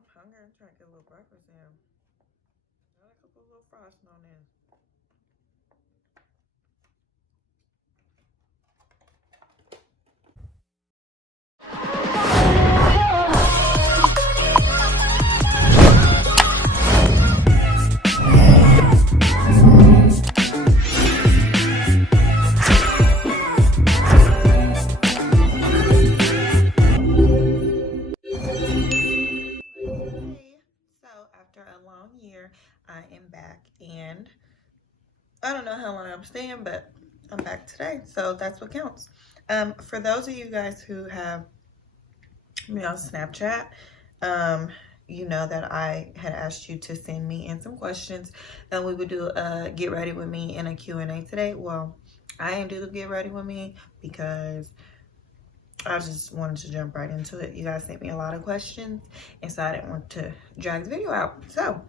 I'm hungry. I'm trying to get a little breakfast in. Got a couple of little frosting on this. So after a long year, I am back, and I don't know how long I'm staying, but I'm back today, so that's what counts. For those of you guys who have me on Snapchat, you know that I had asked you to send me in some questions, and we would do a get ready with me and a Q&A today. Well, I didn't do the get ready with me because I just wanted to jump right into it. You guys sent me a lot of questions, and so I didn't want to drag the video out. So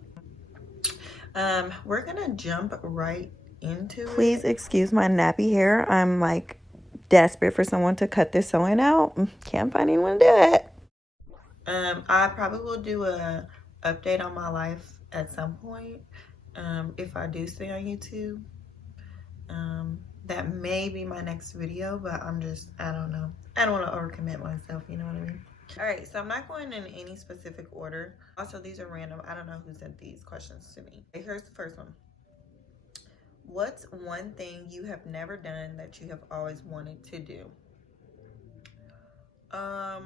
we're gonna jump right into it. Please excuse my nappy hair. I'm like desperate for someone to cut this sewing out. Can't find anyone to do it. I probably will do a update on my life at some point. If I do stay on YouTube, that may be my next video, but I don't know. I don't want to overcommit myself, you know what I mean? All right, so I'm not going in any specific order. Also, these are random. I don't know who sent these questions to me. Okay, here's the first one. What's one thing you have never done that you have always wanted to do? I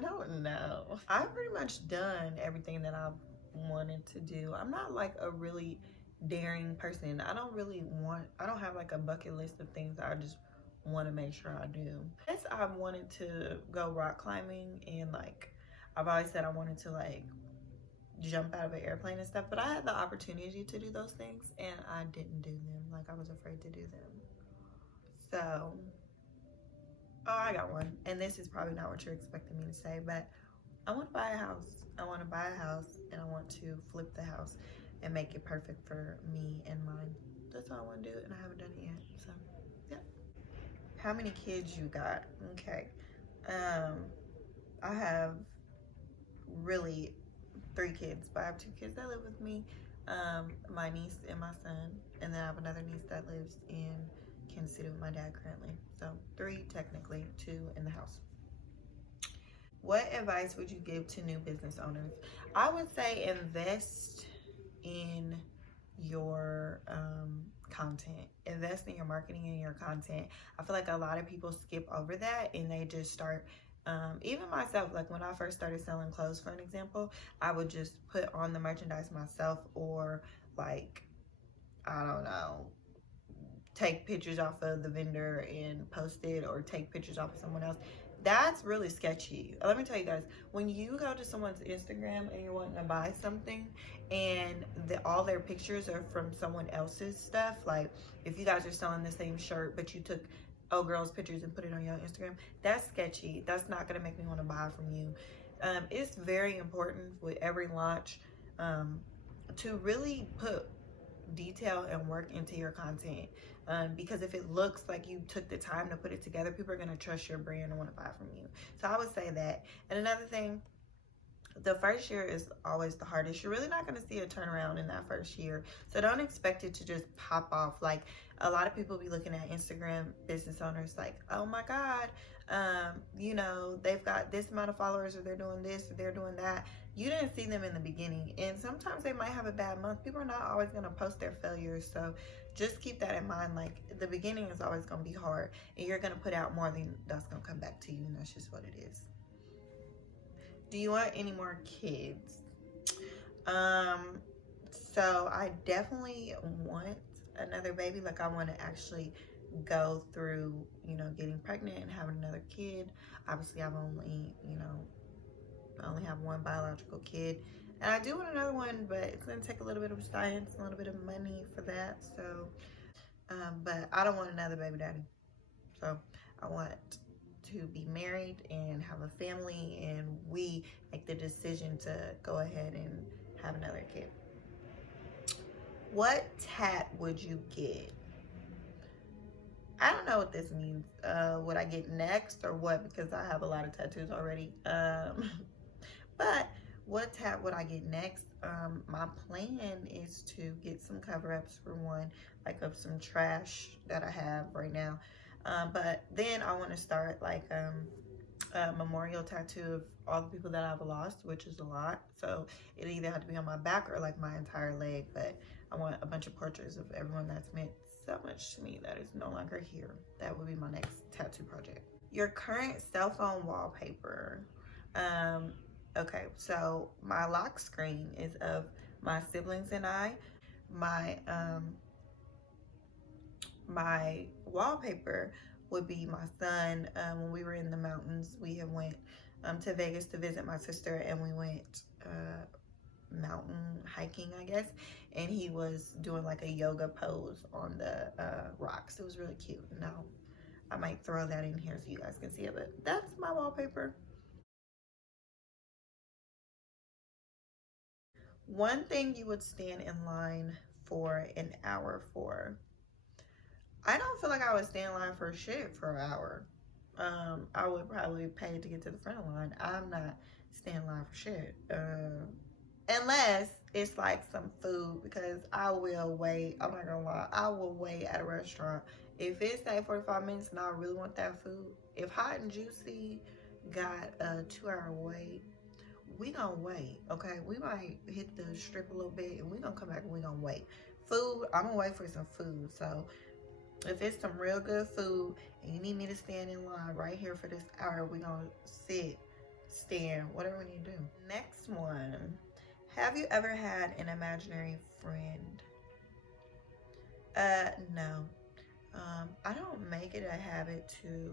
don't know. I've pretty much done everything that I've wanted to do. I'm not like a really daring person. I don't have like a bucket list of things that I just want to make sure I do. Yes, I've wanted to go rock climbing, and like I've always said I wanted to like jump out of an airplane and stuff, but I had the opportunity to do those things and I didn't do them. Like I was afraid to do them. So oh, I got one. And this is probably not what you're expecting me to say, but I want to buy a house. I want to buy a house, and I want to flip the house and make it perfect for me and mine. That's all I want to do, and I haven't done it yet. So, yeah. How many kids you got? Okay. I have really 3 kids, but I have 2 kids that live with me. My niece and my son, and then I have another niece that lives in Kansas City with my dad currently. So 3 technically, 2 in the house. What advice would you give to new business owners? I would say invest in your content. Invest in your marketing and your content. I feel like a lot of people skip over that and they just start, even myself, like when I first started selling clothes, for an example, I would just put on the merchandise myself, or like, I don't know, take pictures off of the vendor and post it, or take pictures off of someone else. That's really sketchy. Let me tell you guys, when you go to someone's Instagram and you're wanting to buy something and all their pictures are from someone else's stuff, like if you guys are selling the same shirt but you took girls pictures and put it on your Instagram, that's sketchy. That's not going to make me want to buy from you. It's very important with every launch to really put detail and work into your content, because if it looks like you took the time to put it together, people are going to trust your brand and want to buy from you. So I would say that. And another thing, the first year is always the hardest. You're really not going to see a turnaround in that first year, so don't expect it to just pop off. Like a lot of people be looking at Instagram business owners like, oh my god, you know, they've got this amount of followers, or they're doing this, or they're doing that. You didn't see them in the beginning, and sometimes they might have a bad month. People are not always going to post their failures, so just keep that in mind. Like the beginning is always going to be hard, and you're going to put out more than that's going to come back to you, and that's just what it is. Do you want any more kids? So I definitely want another baby. Like I want to actually go through, you know, getting pregnant and having another kid. Obviously I've only, you know, I only have one biological kid, and I do want another one, but it's going to take a little bit of science, a little bit of money for that. So, but I don't want another baby daddy. So I want to be married and have a family, and we make the decision to go ahead and have another kid. What tat would you get? I don't know what this means. What I get next or what, because I have a lot of tattoos already. But what tat would I get next? My plan is to get some cover-ups for one, like of some trash that I have right now. But then I want to start like a memorial tattoo of all the people that I've lost, which is a lot. So it either had to be on my back or like my entire leg. But I want a bunch of portraits of everyone that's meant so much to me that is no longer here. That would be my next tattoo project. Your current cell phone wallpaper. Okay, so my lock screen is of my siblings and I. My wallpaper would be my son. When we were in the mountains, we had went to Vegas to visit my sister, and we went mountain hiking, I guess, and he was doing like a yoga pose on the rocks. It was really cute. Now I might throw that in here so you guys can see it, but that's my wallpaper. One thing you would stand in line for an hour for. I don't feel like I would stand in line for shit for an hour. I would probably pay to get to the front of the line. I'm not standing in line for shit. Unless it's like some food, because I will wait. I'm not gonna lie. I will wait at a restaurant. If it's like 45 minutes and I really want that food, if Hot and Juicy got a 2-hour wait, we gonna wait, okay? We might hit the strip a little bit and we gonna come back and we gonna wait. Food, I'm gonna wait for some food. So if it's some real good food and you need me to stand in line right here for this hour, we gonna sit, stand, whatever we need to do. Next one. Have you ever had an imaginary friend? No. I don't make it a habit to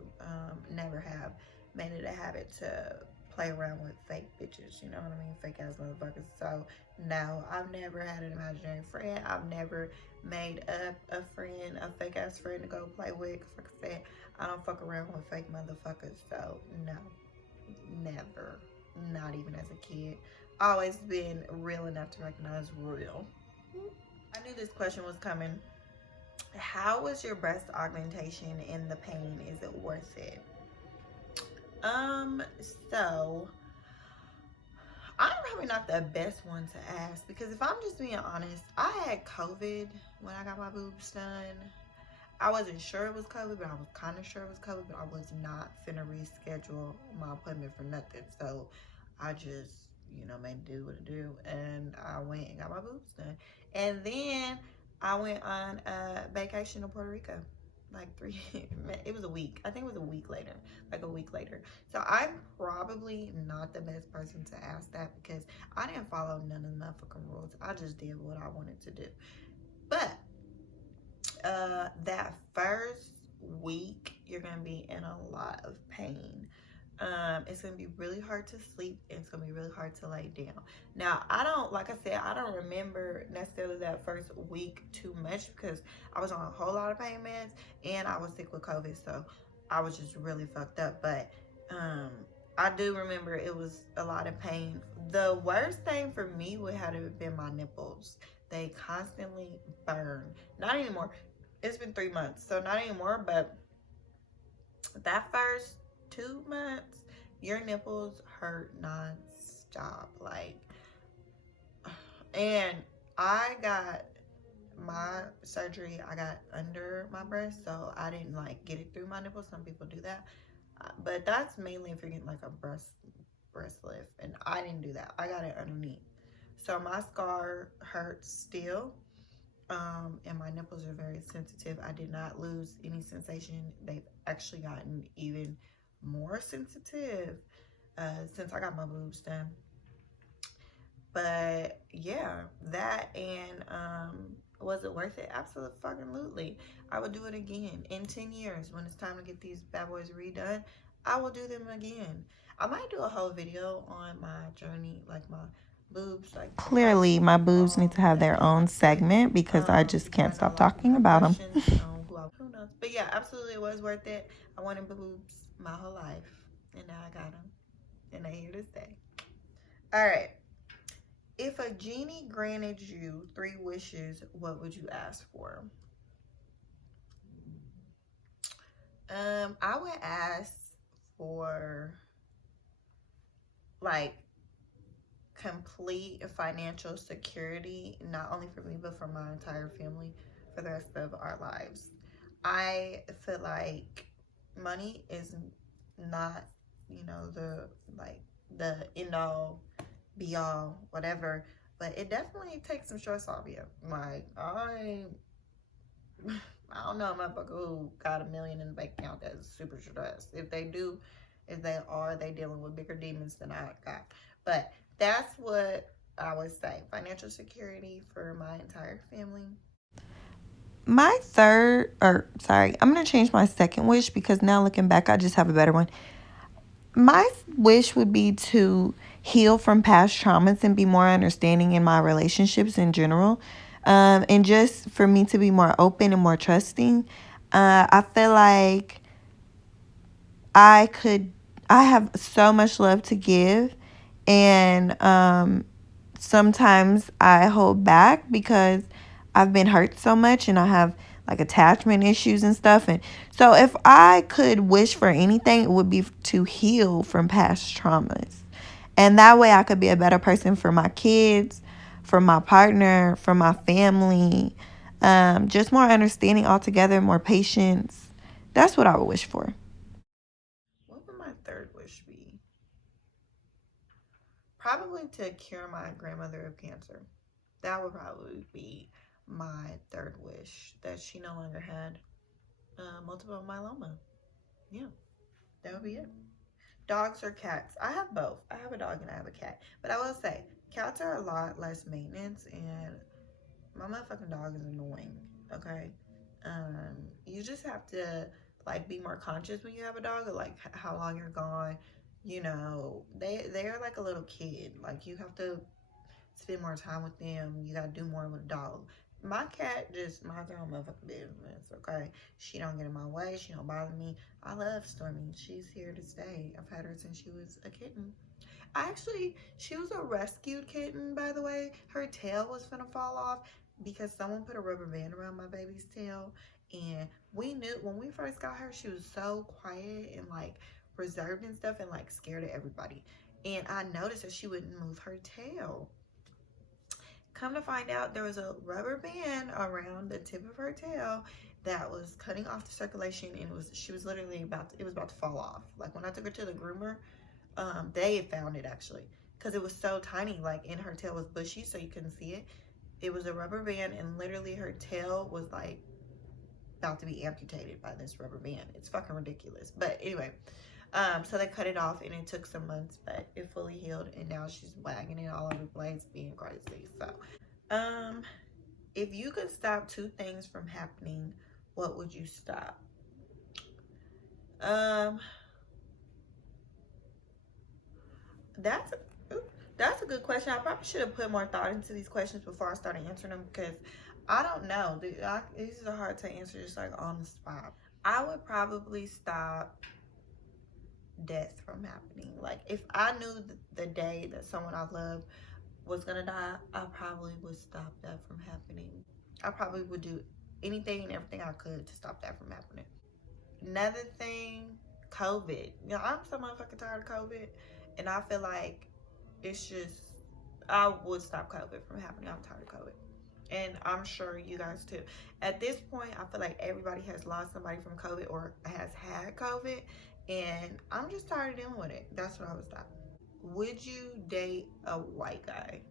never have made it a habit to play around with fake bitches, you know what I mean? Fake ass motherfuckers. So no, I've never had an imaginary friend. I've never made up a friend, a fake ass friend to go play with. Cause like I said, I don't fuck around with fake motherfuckers. So no, never. Not even as a kid. Always been real enough to recognize real. I knew this question was coming. How was your breast augmentation and the pain? Is it worth it? So I'm probably not the best one to ask, because if I'm just being honest, I had COVID when I got my boobs done. I wasn't sure it was COVID, but I was kind of sure it was COVID, but I was not finna reschedule my appointment for nothing. So I just, you know, made do what it do, and I went and got my boobs done. And then I went on a vacation to Puerto Rico. Like it was a week. I think it was a week later, like a week later. So I'm probably not the best person to ask that, because I didn't follow none of the motherfucking rules. I just did what I wanted to do. But that first week, you're gonna be in a lot of pain. It's gonna be really hard to sleep. It's gonna be really hard to lay down. Now, like I said, I don't remember necessarily that first week too much, because I was on a whole lot of pain meds and I was sick with COVID, so I was just really fucked up. But I do remember it was a lot of pain. The worst thing for me would have been my nipples. They constantly burn. Not anymore. It's been 3 months, so not anymore, but that first 2 months, your nipples hurt non-stop. Like, and I got my surgery, I got under my breast, so I didn't like get it through my nipples. Some people do that, but that's mainly if you're getting like a breast lift, and I didn't do that. I got it underneath, so my scar hurts still. And my nipples are very sensitive. I did not lose any sensation. They've actually gotten even more sensitive since I got my boobs done. But yeah, that, and was it worth it? Absolutely. I would do it again in 10 years. When it's time to get these bad boys redone, I will do them again. I might do a whole video on my journey, like my boobs. Like, clearly my boobs need to have their own segment, because I just can't stop talking about them. Who knows? But yeah, absolutely, it was worth it. I wanted boobs my whole life, and now I got them, and they're here to stay. All right. If a genie granted you 3 wishes, what would you ask for? I would ask for like complete financial security, not only for me but for my entire family for the rest of our lives. I feel like money is not, the like the end all be all whatever, but it definitely takes some stress off you. Like I don't know a motherfucker who got $1 million in the bank account that's super stressed. If they do, if they are, they dealing with bigger demons than I got. But that's what I would say. Financial security for my entire family. My third, or sorry, I'm going to change my second wish because now looking back, I just have a better one. My wish would be to heal from past traumas and be more understanding in my relationships in general. And just for me to be more open and more trusting. I feel like I could, I have so much love to give. And sometimes I hold back because I've been hurt so much and I have like attachment issues and stuff. And so if I could wish for anything, it would be to heal from past traumas. And that way I could be a better person for my kids, for my partner, for my family. Just more understanding altogether, more patience. That's what I would wish for. What would my third wish be? Probably to cure my grandmother of cancer. That would probably be my third wish, that she no longer had multiple myeloma. Yeah, that would be it. Dogs or cats? I have both. I have a dog and I have a cat. But I will say, cats are a lot less maintenance, and my motherfucking dog is annoying. Okay, you just have to like be more conscious when you have a dog, of like how long you're gone. They're like a little kid. Like you have to spend more time with them. You gotta do more with a dog. My cat just minds her own motherfucking business, okay? She don't get in my way. She don't bother me. I love Stormy. She's here to stay. I've had her since she was a kitten. Actually, she was a rescued kitten, by the way. Her tail was gonna fall off because someone put a rubber band around my baby's tail. And we knew when we first got her, she was so quiet and like reserved and stuff and like scared of everybody. And I noticed that she wouldn't move her tail. Come to find out, there was a rubber band around the tip of her tail that was cutting off the circulation, and she was literally it was about to fall off. Like when I took her to the groomer, they found it actually because it was so tiny. Like in her tail was bushy, so you couldn't see it. It was a rubber band, and literally her tail was like about to be amputated by this rubber band. It's fucking ridiculous. But anyway, so they cut it off, and it took some months, but it fully healed, and now she's wagging it all over the place, being crazy. So, um, if you could stop two things from happening, what would you stop? Um, that's that's a good question. I probably should have put more thought into these questions before I started answering them because I don't know. These are hard to answer just like on the spot. I would probably stop death from happening. Like if I knew the day that someone I love was gonna die, I probably would stop that from happening. I probably would do anything and everything I could to stop that from happening. Another thing, COVID. I'm so motherfucking tired of COVID, and I feel like it's just I would stop COVID from happening. I'm tired of COVID. And I'm sure you guys too. At this point, I feel like everybody has lost somebody from COVID or has had COVID, and I'm just tired of dealing with it. That's what I would stop. Would you date a white guy?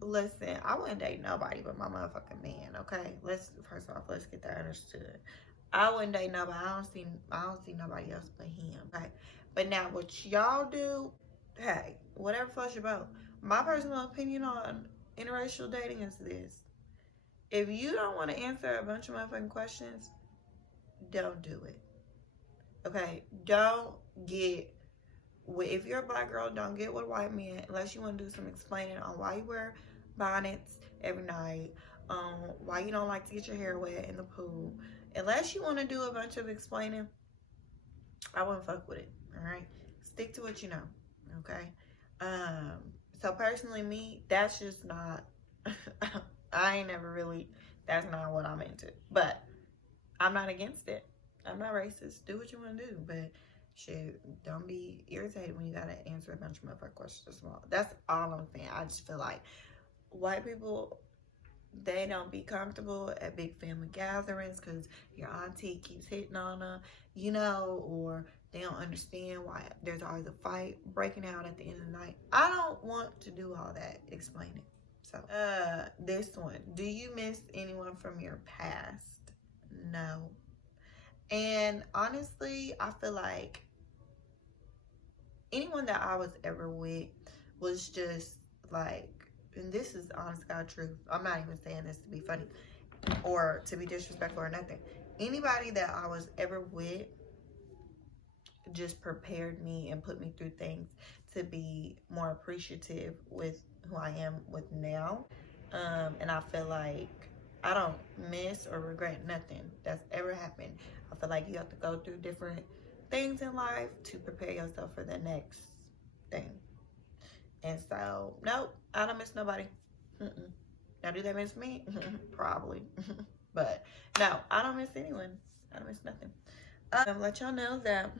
Listen, I wouldn't date nobody but my motherfucking man, okay? Let's get that understood. I wouldn't date nobody. I don't see nobody else but him. Okay. But now what y'all do, hey, whatever floats your boat. My personal opinion on interracial dating is this. If you don't want to answer a bunch of motherfucking questions, don't do it. Okay? Don't get if you're a black girl, don't get with a white man unless you want to do some explaining on why you wear bonnets every night, why you don't like to get your hair wet in the pool. Unless you want to do a bunch of explaining, I wouldn't fuck with it. All right, stick to what you know. Okay. Um. So personally, me, that's just not. I ain't never really. That's not what I'm into. But I'm not against it. I'm not racist. Do what you want to do, but shit, don't be irritated when you gotta answer a bunch of motherfucking questions. That's all I'm saying. I just feel like white people, they don't be comfortable at big family gatherings because your auntie keeps hitting on them, you know, or they don't understand why there's always a fight breaking out at the end of the night. I don't want to do all that explaining. So, this one. Do you miss anyone from your past? No. And honestly, I feel like anyone that I was ever with was just like, and this is honest God truth. I'm not even saying this to be funny or to be disrespectful or nothing. Anybody that I was ever with just prepared me and put me through things to be more appreciative with who I am with now. And I feel like I don't miss or regret nothing that's ever happened. I feel like you have to go through different things in life to prepare yourself for the next thing. And so, nope, I don't miss nobody. Now, do they miss me? Probably. But no, I don't miss anyone. I don't miss nothing. Let y'all know that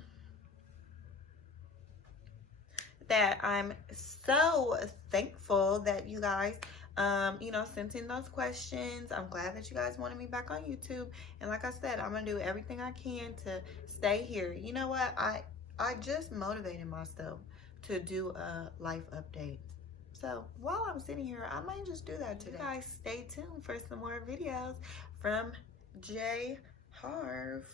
I'm so thankful that you guys you know, sent in those questions. I'm glad that you guys wanted me back on YouTube. And like I said, I'm gonna do everything I can to stay here. You know what? I just motivated myself to do a life update. So while I'm sitting here, I might just do that today. You guys stay tuned for some more videos from J Harv.